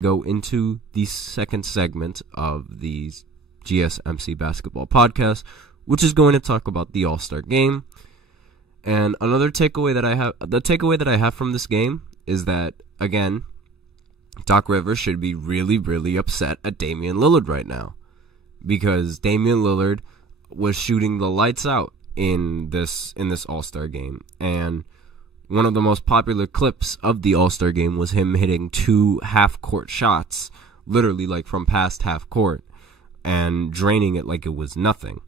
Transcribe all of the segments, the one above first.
go into the second segment of the GSMC Basketball Podcast, which is going to talk about the All-Star Game. And the takeaway that I have from this game is that, again, Doc Rivers should be really, really upset at Damian Lillard right now, because Damian Lillard was shooting the lights out in this All-Star Game, and one of the most popular clips of the All-Star Game was him hitting 2 half-court shots, literally like from past half-court, and draining it like it was nothing.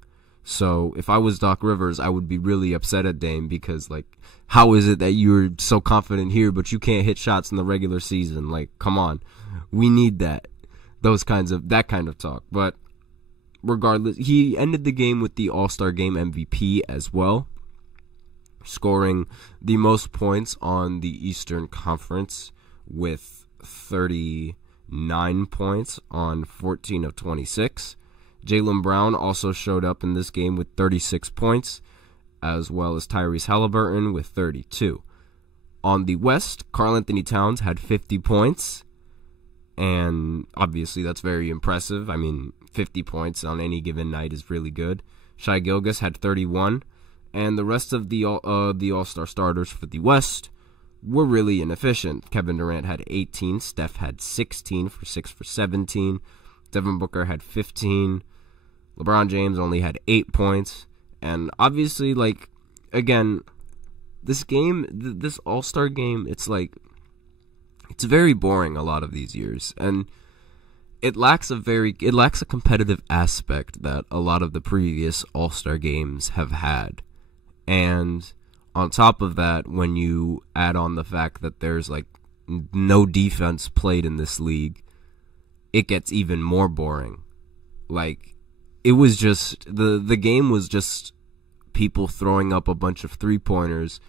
So if I was Doc Rivers, I would be really upset at Dame, because, like, how is it that you're so confident here, but you can't hit shots in the regular season? Like, come on. We need that kind of talk. But regardless, he ended the game with the All-Star Game MVP as well, scoring the most points on the Eastern Conference with 39 points on 14 of 26. Jaylen Brown also showed up in this game with 36 points, as well as Tyrese Halliburton with 32. On the West, Karl-Anthony Towns had 50 points, and obviously that's very impressive. I mean, 50 points on any given night is really good. Shai Gilgeous had 31, and the rest of the All-Star starters for the West were really inefficient. Kevin Durant had 18, Steph had 16 for 6 for 17, Devin Booker had 15, LeBron James only had 8 points, and obviously, like, again, this All-Star Game, it's very boring a lot of these years, and it lacks a competitive aspect that a lot of the previous All-Star Games have had. And on top of that, when you add on the fact that there's, like, no defense played in this league, it gets even more boring. Like, it was just, the game was just people throwing up a bunch of three-pointers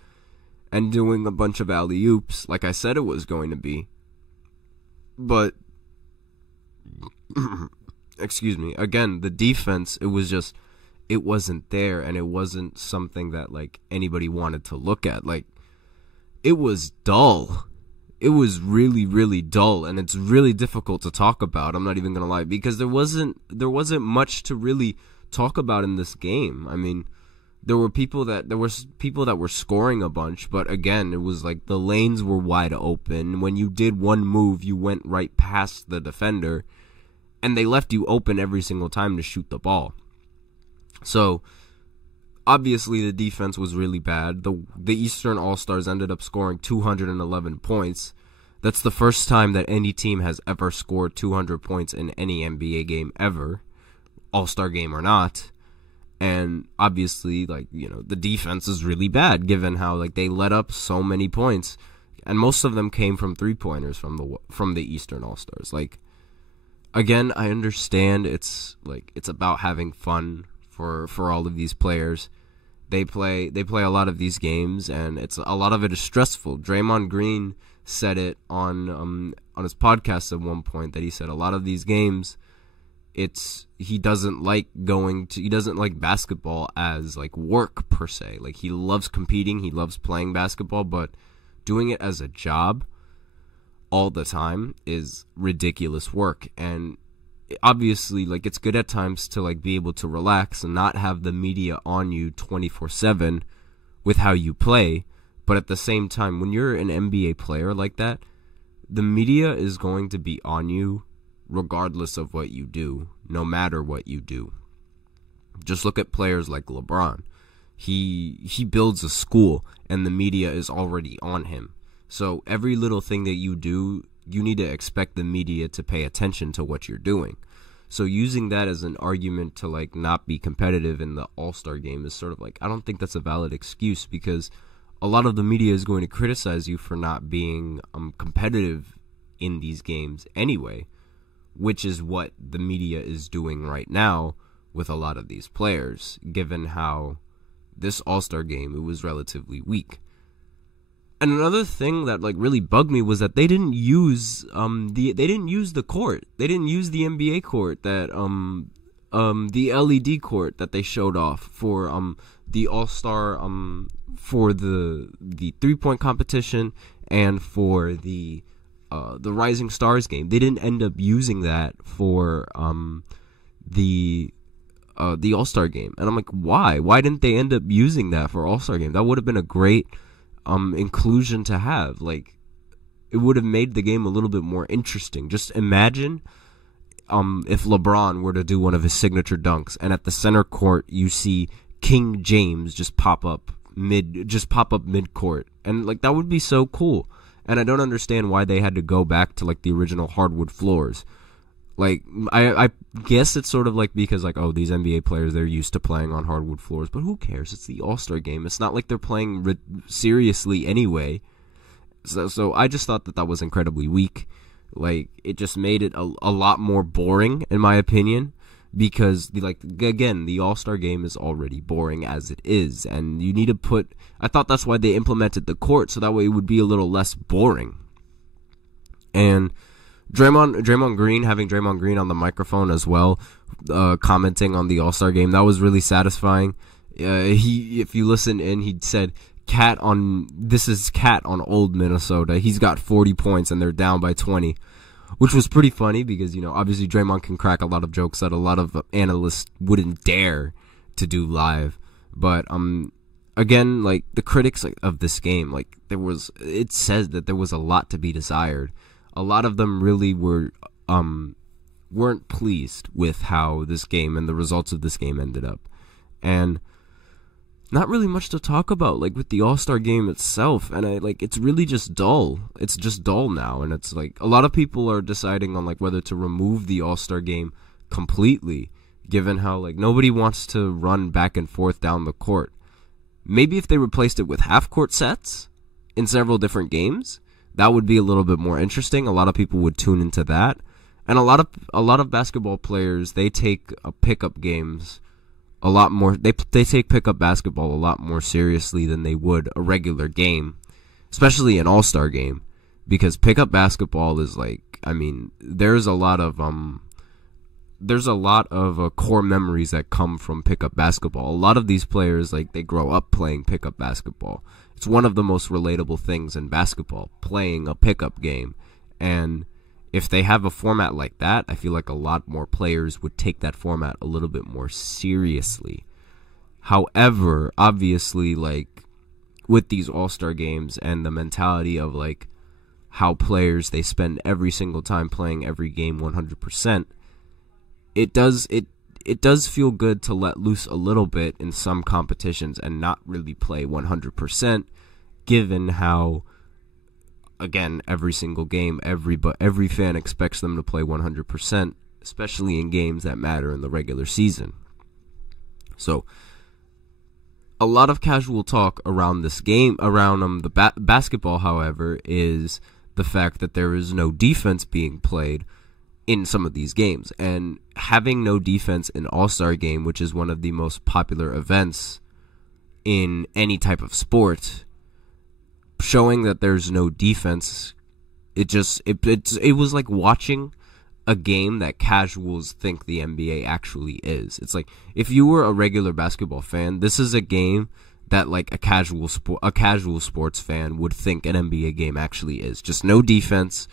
and doing a bunch of alley-oops, like I said it was going to be. But, excuse me, again, the defense, it wasn't there, and it wasn't something that, like, anybody wanted to look at. Like, it was dull. It was really, really dull, and it's really difficult to talk about. I'm not even gonna lie, because there wasn't much to really talk about in this game. I mean, there were people that were scoring a bunch, but again, it was like the lanes were wide open. When you did one move, you went right past the defender, and they left you open every single time to shoot the ball. So obviously, the defense was really bad. The Eastern All-Stars ended up scoring 211 points. That's the first time that any team has ever scored 200 points in any NBA game ever, All-Star game or not. And obviously, like, you know, the defense is really bad, given how, like, they let up so many points, and most of them came from three-pointers from the Eastern All-Stars. Like, again, I understand it's about having fun for all of these players. They play a lot of these games, and a lot of it is stressful. Draymond Green said it on his podcast at one point, that he said a lot of these games, he doesn't like basketball as, like, work per se. Like, he loves competing, he loves playing basketball, but doing it as a job all the time is ridiculous work. And obviously, like, it's good at times to, like, be able to relax and not have the media on you 24/7 with how you play. But at the same time, when you're an NBA player like that, the media is going to be on you regardless of what you do, no matter what you do. Just look at players like LeBron. He builds a school, and the media is already on him. So every little thing that you do, you need to expect the media to pay attention to what you're doing. So using that as an argument to, like, not be competitive in the All-Star game is sort of like, I don't think that's a valid excuse, because a lot of the media is going to criticize you for not being competitive in these games anyway, which is what the media is doing right now with a lot of these players, given how this All-Star game, it was relatively weak. And another thing that, like, really bugged me was that they didn't use the court. They didn't use the NBA court, that the LED court that they showed off for the All-Star for the 3-point competition and for the the Rising Stars game. They didn't end up using that for the All-Star game. And I'm like, why? Why didn't they end up using that for All-Star game? That would have been a great inclusion to have. Like, it would have made the game a little bit more interesting. Just imagine if LeBron were to do one of his signature dunks, and at the center court you see King James just pop up mid-court, and like that would be so cool. And I don't understand why they had to go back to like the original hardwood floors. Like, I guess it's sort of like because like, oh, these NBA players, they're used to playing on hardwood floors, but who cares? It's the All-Star game. It's not like they're playing seriously anyway. So I just thought that was incredibly weak. Like, it just made it a lot more boring, in my opinion, because the All-Star game is already boring as it is, and you need to put. I thought that's why they implemented the court, so that way it would be a little less boring. And Draymond Green, having Draymond Green on the microphone as well, commenting on the All-Star game, that was really satisfying. If you listen in, he said, this is Cat on old Minnesota. He's got 40 points and they're down by 20, which was pretty funny because, obviously Draymond can crack a lot of jokes that a lot of analysts wouldn't dare to do live. But, again, like, the critics of this game, like, it says that there was a lot to be desired. A lot of them really weren't pleased with how this game and the results of this game ended up. And not really much to talk about, like, with the All-Star game itself, and it's really just dull. It's just dull now, and it's like, a lot of people are deciding on, like, whether to remove the All-Star game completely, given how, like, nobody wants to run back and forth down the court. Maybe if they replaced it with half-court sets in several different games, that would be a little bit more interesting. A lot of people would tune into that, and a lot of basketball players, they take pickup games a lot more. They take pickup basketball a lot more seriously than they would a regular game, especially an All-Star game, because pickup basketball is like, I mean, there's a lot of core memories that come from pickup basketball. A lot of these players, like, they grow up playing pickup basketball. It's one of the most relatable things in basketball, playing a pickup game. And if they have a format like that, I feel like a lot more players would take that format a little bit more seriously. However, obviously, like, with these All-Star games and the mentality of, like, how players, they spend every single time playing every game 100%, it does feel good to let loose a little bit in some competitions and not really play 100%, given how, again, every single game, every fan expects them to play 100%, especially in games that matter in the regular season. So, a lot of casual talk around this game, around the basketball, however, is the fact that there is no defense being played in some of these games. And having no defense in All-Star game, which is one of the most popular events in any type of sport, showing that there's no defense, it was like watching a game that casuals think the NBA actually is. It's like, if you were a regular basketball fan, this is a game that, like, a casual sports fan would think an NBA game actually is. Just no defense,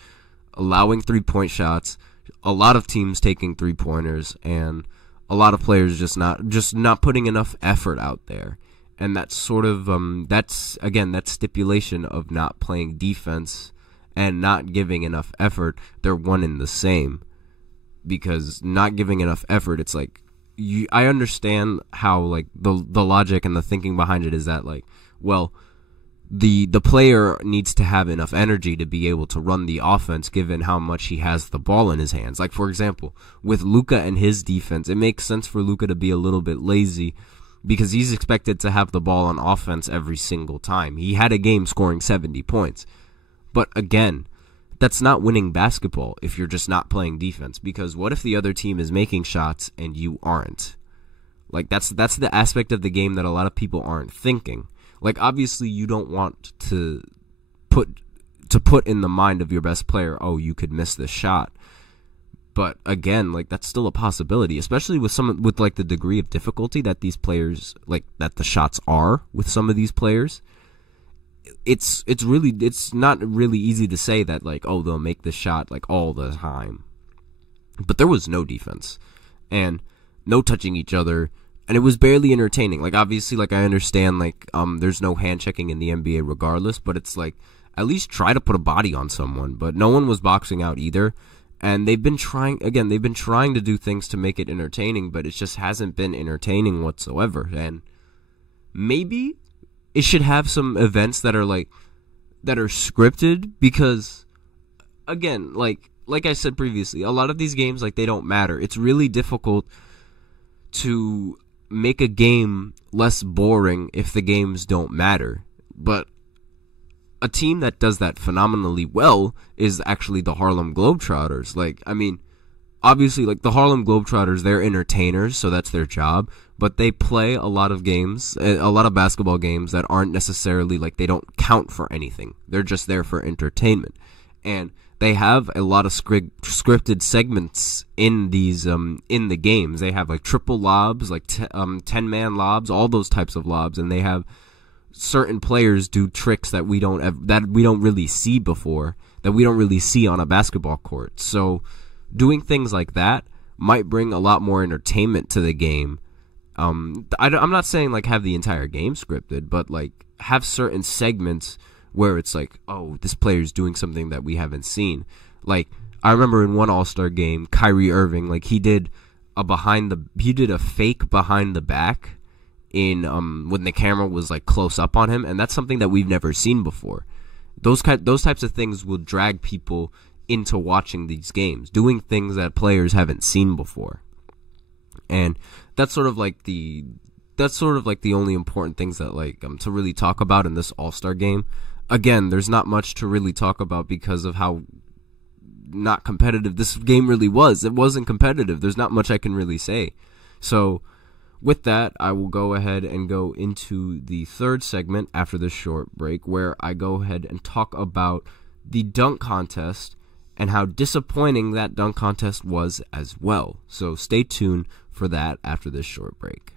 allowing 3-point shots, a lot of teams taking 3-pointers, and a lot of players just not putting enough effort out there. And that's sort of, that's, again, that stipulation of not playing defense and not giving enough effort, they're one and the same. Because not giving enough effort, it's like, I understand how, like, the logic and the thinking behind it is that, like, well, the player needs to have enough energy to be able to run the offense given how much he has the ball in his hands. Like, for example, with Luka and his defense, it makes sense for Luka to be a little bit lazy because he's expected to have the ball on offense every single time. He had a game scoring 70 points. But again, that's not winning basketball if you're just not playing defense, because what if the other team is making shots and you aren't? Like, that's the aspect of the game that a lot of people aren't thinking. Like, obviously you don't want to put in the mind of your best player, oh, you could miss this shot. But again, like, that's still a possibility, especially with like the degree of difficulty that these players, like, that the shots are with some of these players. it's not really easy to say that, like, oh, they'll make the shot, like, all the time. But there was no defense and no touching each other, and it was barely entertaining. Like, obviously, like, I understand, like, there's no hand checking in the NBA regardless, but it's like, at least try to put a body on someone. But no one was boxing out either. And they've been trying to do things to make it entertaining, but it just hasn't been entertaining whatsoever. And maybe it should have some events that are scripted, because, again, like I said previously, a lot of these games, like, they don't matter. It's really difficult to make a game less boring if the games don't matter. But a team that does that phenomenally well is actually the Harlem Globetrotters. Like, I mean, obviously, like, the Harlem Globetrotters, they're entertainers, so that's their job, but they play a lot of games, a lot of basketball games that aren't necessarily, like, they don't count for anything. They're just there for entertainment. And they have a lot of scripted segments in these in the games. They have, like, triple lobs, like 10-man lobs, all those types of lobs, and they have certain players do tricks that we don't really see before, that we don't really see on a basketball court. So doing things like that might bring a lot more entertainment to the game. I'm not saying, like, have the entire game scripted, but, like, have certain segments where it's like, oh, this player's doing something that we haven't seen. Like, I remember in one All-Star game, Kyrie Irving, like, he did a fake behind the back in when the camera was, like, close up on him, and that's something that we've never seen before. Those types of things will drag people into watching these games, doing things that players haven't seen before. And that's sort of like the only important things that, like, to really talk about in this All-Star game. Again, there's not much to really talk about because of how not competitive this game really was. It wasn't competitive. There's not much I can really say. So with that, I will go ahead and go into the third segment after this short break, where I go ahead and talk about the dunk contest and how disappointing that dunk contest was as well. So stay tuned for that after this short break.